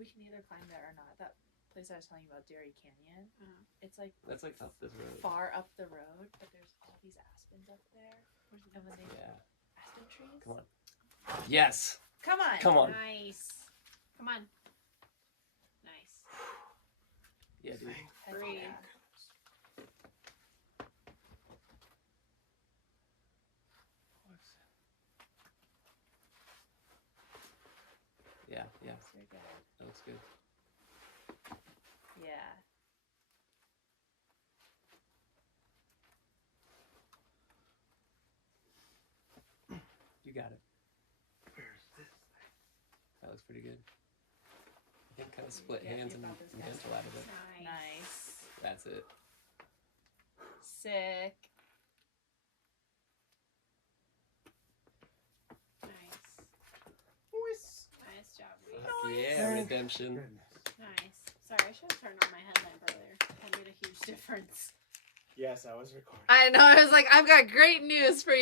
We can either climb there or not. That place I was telling you about, Dairy Canyon. It's like that's like up this road. Far up the road, but there's all these aspens up there. And when they aspen trees. Come on. Yes. Come on. Come on. Nice. Come on. Nice. Yeah, dude. Breathe. Yeah, yeah. That's very good. That looks good. Yeah. You got it. Where's this thing? That looks pretty good. I think kind of split Yeah, hands you and got this, mantle out of it. Nice. That's it. Sick. Nice. Nice job, Reese. Fuck yeah, redemption. Goodness. Nice. Sorry, I should have turned on my headlamp earlier. That made a huge difference. Yes, I was recording. I know. I was like, I've got great news for you.